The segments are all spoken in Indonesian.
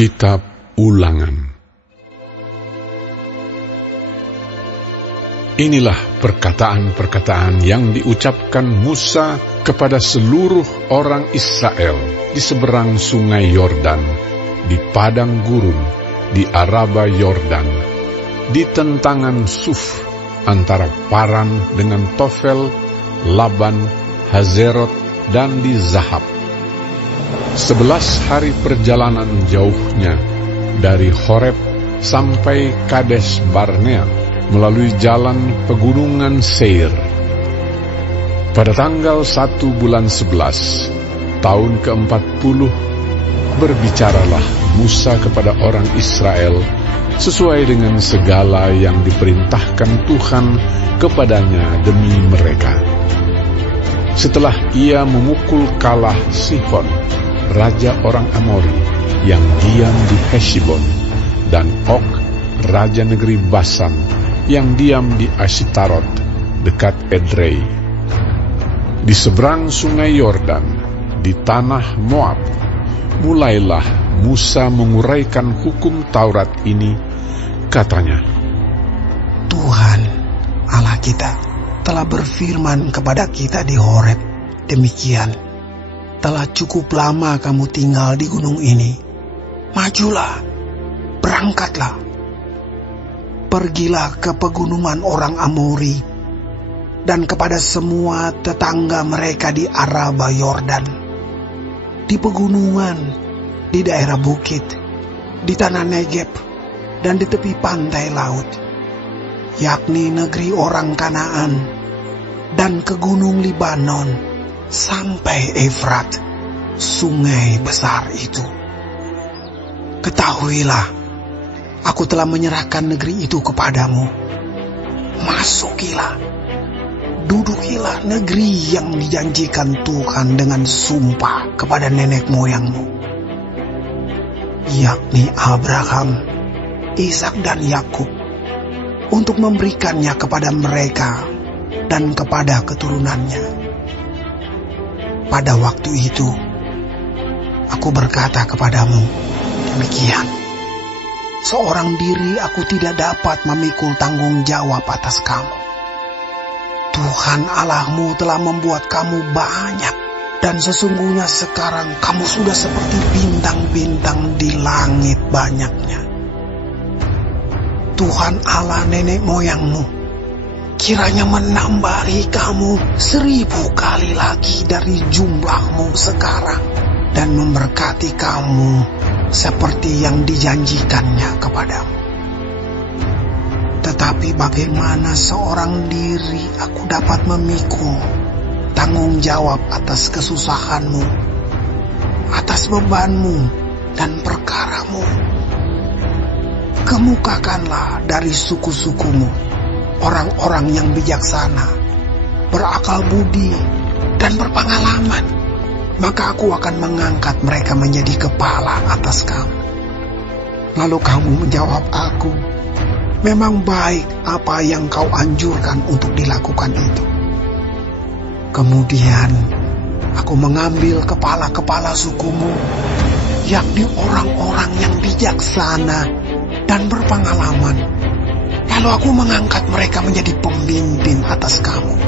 Kitab Ulangan. Inilah perkataan-perkataan yang diucapkan Musa kepada seluruh orang Israel di seberang sungai Yordan, di padang gurun, di Araba Yordan, di tentangan Suf, antara Paran dengan Tofel, Laban, Hazerot, dan di Zahab. 11 hari perjalanan jauhnya dari Horeb sampai Kades Barnea melalui jalan pegunungan Seir. Pada tanggal 1 bulan 11, tahun ke-40, berbicaralah Musa kepada orang Israel sesuai dengan segala yang diperintahkan Tuhan kepadanya demi mereka. Setelah ia memukul kalah Sihon, raja orang Amori yang diam di Heshbon, dan Og, raja negeri Basan yang diam di Ashitarot dekat Edrei. Di seberang sungai Yordan, di tanah Moab, mulailah Musa menguraikan hukum Taurat ini. Katanya, Tuhan Allah kita telah berfirman kepada kita di Horeb demikian, telah cukup lama kamu tinggal di gunung ini. Majulah, berangkatlah. Pergilah ke pegunungan orang Amori dan kepada semua tetangga mereka di Araba Yordan, di pegunungan, di daerah bukit, di tanah Negeb, dan di tepi pantai laut, yakni negeri orang Kanaan, dan ke gunung Libanon, sampai Efrat, sungai besar itu. Ketahuilah, aku telah menyerahkan negeri itu kepadamu. Masukilah, dudukilah negeri yang dijanjikan Tuhan dengan sumpah kepada nenek moyangmu, yakni Abraham, Ishak dan Yakub, untuk memberikannya kepada mereka dan kepada keturunannya. Pada waktu itu, aku berkata kepadamu, demikian, seorang diri aku tidak dapat memikul tanggung jawab atas kamu. Tuhan Allahmu telah membuat kamu banyak, dan sesungguhnya sekarang kamu sudah seperti bintang-bintang di langit banyaknya. Tuhan Allah nenek moyangmu kiranya menambahi kamu 1000 kali lagi dari jumlahmu sekarang, dan memberkati kamu seperti yang dijanjikannya kepadamu. Tetapi bagaimana seorang diri aku dapat memikul tanggung jawab atas kesusahanmu, atas bebanmu dan perkaramu? Kemukakanlah dari suku-sukumu orang-orang yang bijaksana, berakal budi, dan berpengalaman, maka aku akan mengangkat mereka menjadi kepala atas kamu. Lalu kamu menjawab aku, memang baik apa yang kau anjurkan untuk dilakukan itu. Kemudian aku mengambil kepala-kepala sukumu, yakni orang-orang yang bijaksana dan berpengalaman. Lalu aku mengangkat mereka menjadi pemimpin atas kamu,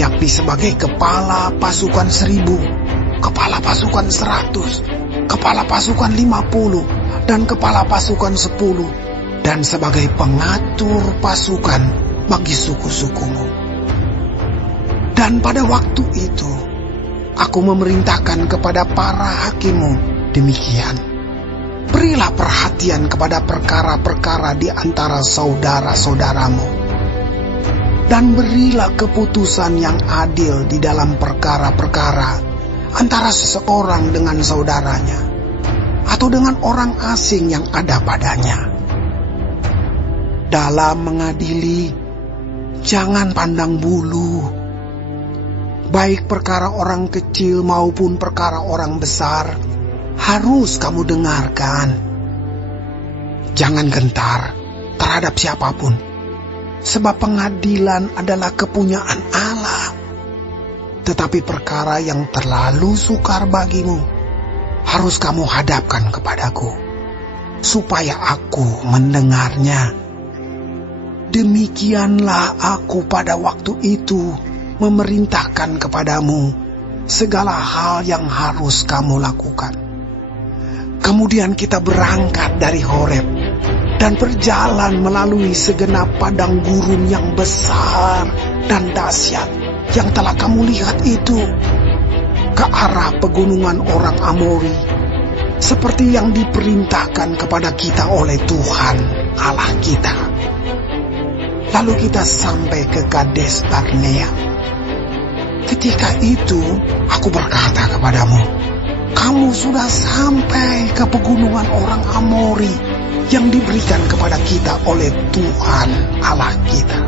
yakni sebagai kepala pasukan 1000, kepala pasukan 100, kepala pasukan 50, dan kepala pasukan 10, dan sebagai pengatur pasukan bagi suku-sukumu. Dan pada waktu itu, aku memerintahkan kepada para hakimmu demikian, berilah perhatian kepada perkara-perkara di antara saudara-saudaramu, dan berilah keputusan yang adil di dalam perkara-perkara antara seseorang dengan saudaranya, atau dengan orang asing yang ada padanya. Dalam mengadili, Jangan pandang bulu. Baik perkara orang kecil maupun perkara orang besar harus kamu dengarkan. Jangan gentar terhadap siapapun, sebab pengadilan adalah kepunyaan Allah. Tetapi perkara yang terlalu sukar bagimu harus kamu hadapkan kepadaku, supaya aku mendengarnya. Demikianlah aku pada waktu itu memerintahkan kepadamu segala hal yang harus kamu lakukan. Kemudian kita berangkat dari Horeb dan berjalan melalui segenap padang gurun yang besar dan dahsyat yang telah kamu lihat itu, ke arah pegunungan orang Amori, seperti yang diperintahkan kepada kita oleh Tuhan Allah kita. Lalu kita sampai ke Kades Barnea. Ketika itu aku berkata kepadamu, kamu sudah sampai ke pegunungan orang Amori yang diberikan kepada kita oleh Tuhan Allah kita.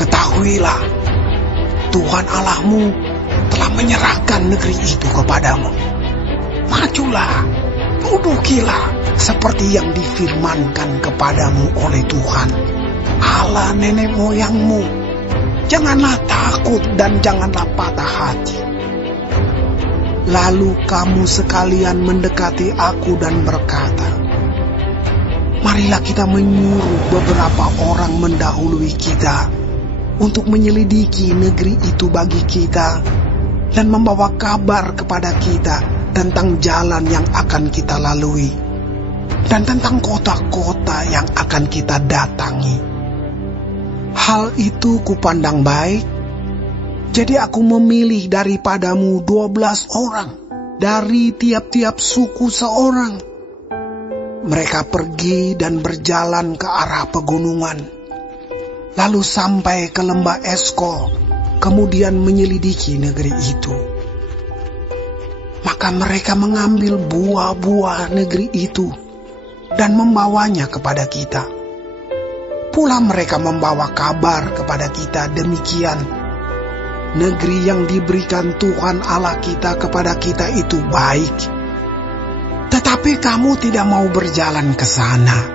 Ketahuilah, Tuhan Allahmu telah menyerahkan negeri itu kepadamu. Majulah, dudukilah seperti yang difirmankan kepadamu oleh Tuhan Allah nenek moyangmu. Janganlah takut dan janganlah patah hati. Lalu kamu sekalian mendekati aku dan berkata, marilah kita menyuruh beberapa orang mendahului kita untuk menyelidiki negeri itu bagi kita dan membawa kabar kepada kita tentang jalan yang akan kita lalui dan tentang kota-kota yang akan kita datangi. Hal itu kupandang baik, jadi aku memilih daripadamu 12 orang, dari tiap-tiap suku seorang. Mereka pergi dan berjalan ke arah pegunungan, lalu sampai ke lembah Eskol, kemudian menyelidiki negeri itu. Maka mereka mengambil buah-buah negeri itu dan membawanya kepada kita. Pula mereka membawa kabar kepada kita demikian, negeri yang diberikan Tuhan Allah kita kepada kita itu baik. Tetapi kamu tidak mau berjalan ke sana.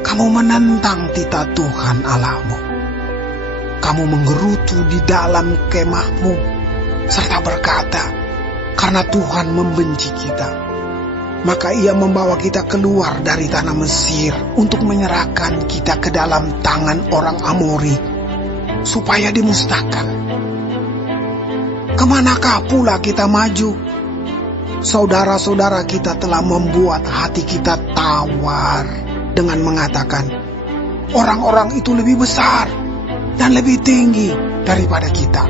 Kamu menentang titah Tuhan Allahmu. Kamu menggerutu di dalam kemahmu, serta berkata, karena Tuhan membenci kita, maka ia membawa kita keluar dari tanah Mesir untuk menyerahkan kita ke dalam tangan orang Amori, supaya dimusnahkan. Kemanakah pula kita maju? Saudara-saudara kita telah membuat hati kita tawar dengan mengatakan, orang-orang itu lebih besar dan lebih tinggi daripada kita.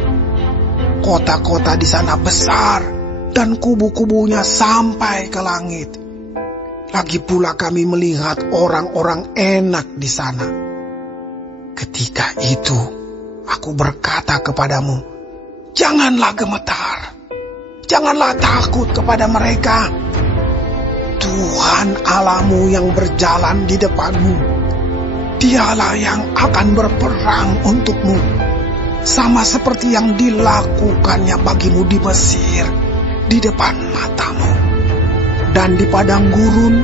Kota-kota di sana besar dan kubu-kubunya sampai ke langit. Lagi pula kami melihat orang-orang enak di sana. Ketika itu aku berkata kepadamu, janganlah gemetar, janganlah takut kepada mereka. Tuhan Allahmu yang berjalan di depanmu, dialah yang akan berperang untukmu, sama seperti yang dilakukannya bagimu di Mesir, di depan matamu. Dan di padang gurun,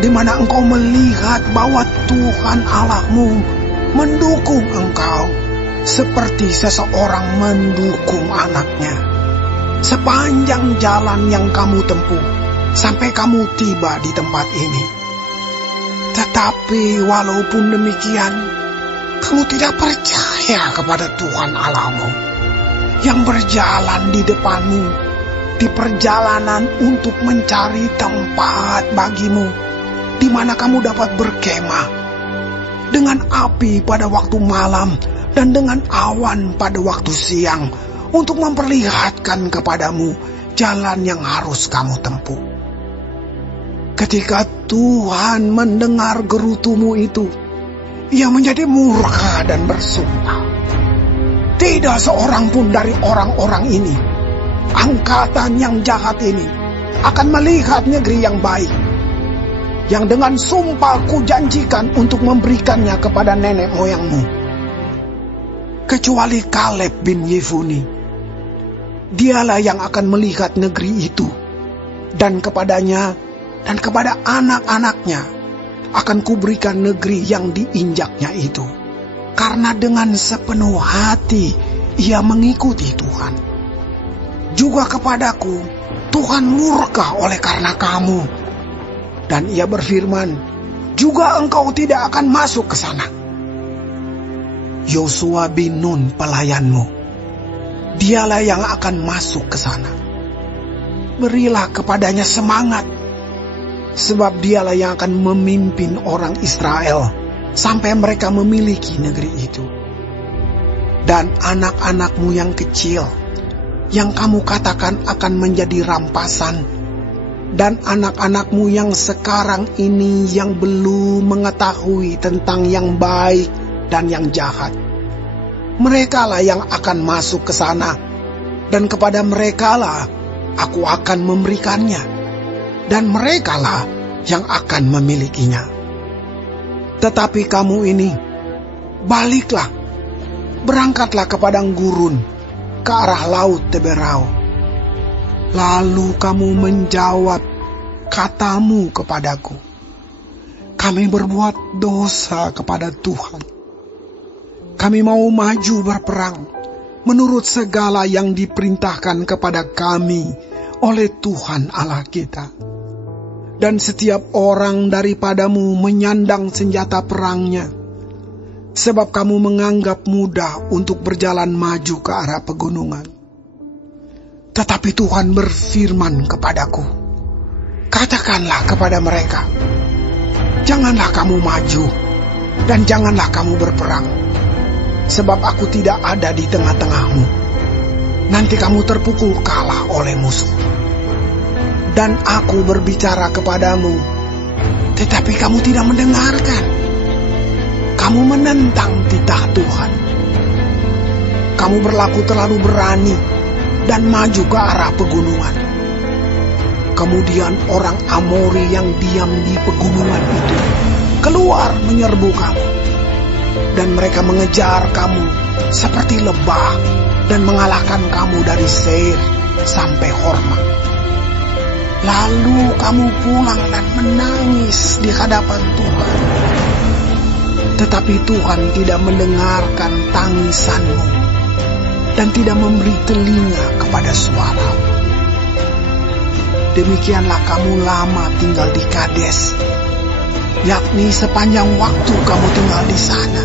di mana engkau melihat bahwa Tuhan Allahmu mendukung engkau, seperti seseorang mendukung anaknya, sepanjang jalan yang kamu tempuh, sampai kamu tiba di tempat ini. Tetapi walaupun demikian, kamu tidak percaya kepada Tuhan Allahmu, yang berjalan di depanmu, di perjalanan untuk mencari tempat bagimu, di mana kamu dapat berkemah, dengan api pada waktu malam dan dengan awan pada waktu siang, untuk memperlihatkan kepadamu jalan yang harus kamu tempuh. Ketika Tuhan mendengar gerutumu itu, ia menjadi murka dan bersumpah, tidak seorang pun dari orang-orang ini, angkatan yang jahat ini, akan melihat negeri yang baik, yang dengan sumpah kujanjikan untuk memberikannya kepada nenek moyangmu. kecuali Kaleb bin Yefune. Dialah yang akan melihat negeri itu, dan kepadanya dan kepada anak-anaknya akan kuberikan negeri yang diinjaknya itu, karena dengan sepenuh hati ia mengikuti Tuhan. Juga kepadaku Tuhan murka oleh karena kamu, dan ia berfirman, juga engkau tidak akan masuk ke sana. Yosua bin Nun pelayanmu, dialah yang akan masuk ke sana. Berilah kepadanya semangat, sebab dialah yang akan memimpin orang Israel sampai mereka memiliki negeri itu. Dan anak-anakmu yang kecil, yang kamu katakan akan menjadi rampasan, dan anak-anakmu yang sekarang ini yang belum mengetahui tentang yang baik dan yang jahat, merekalah yang akan masuk ke sana, dan kepada merekalah aku akan memberikannya, dan merekalah yang akan memilikinya. Tetapi kamu ini, baliklah, berangkatlah ke padang gurun, ke arah laut Teberau. Lalu kamu menjawab katamu kepadaku, kami berbuat dosa kepada Tuhan. Kami mau maju berperang menurut segala yang diperintahkan kepada kami oleh Tuhan Allah kita. Dan setiap orang daripadamu menyandang senjata perangnya, sebab kamu menganggap mudah untuk berjalan maju ke arah pegunungan. Tetapi Tuhan berfirman kepadaku, katakanlah kepada mereka, janganlah kamu maju, dan janganlah kamu berperang, sebab aku tidak ada di tengah-tengahmu. Nanti kamu terpukul kalah oleh musuh. Dan aku berbicara kepadamu, tetapi kamu tidak mendengarkan. Kamu menentang titah Tuhan. Kamu berlaku terlalu berani dan maju ke arah pegunungan. Kemudian orang Amori yang diam di pegunungan itu keluar menyerbu kamu, dan mereka mengejar kamu seperti lebah dan mengalahkan kamu dari Seir sampai Horma. Lalu kamu pulang dan menangis di hadapan Tuhan. Tetapi Tuhan tidak mendengarkan tangisanmu dan tidak memberi telinga kepada suara. Demikianlah kamu lama tinggal di Kades, yakni sepanjang waktu kamu tinggal di sana.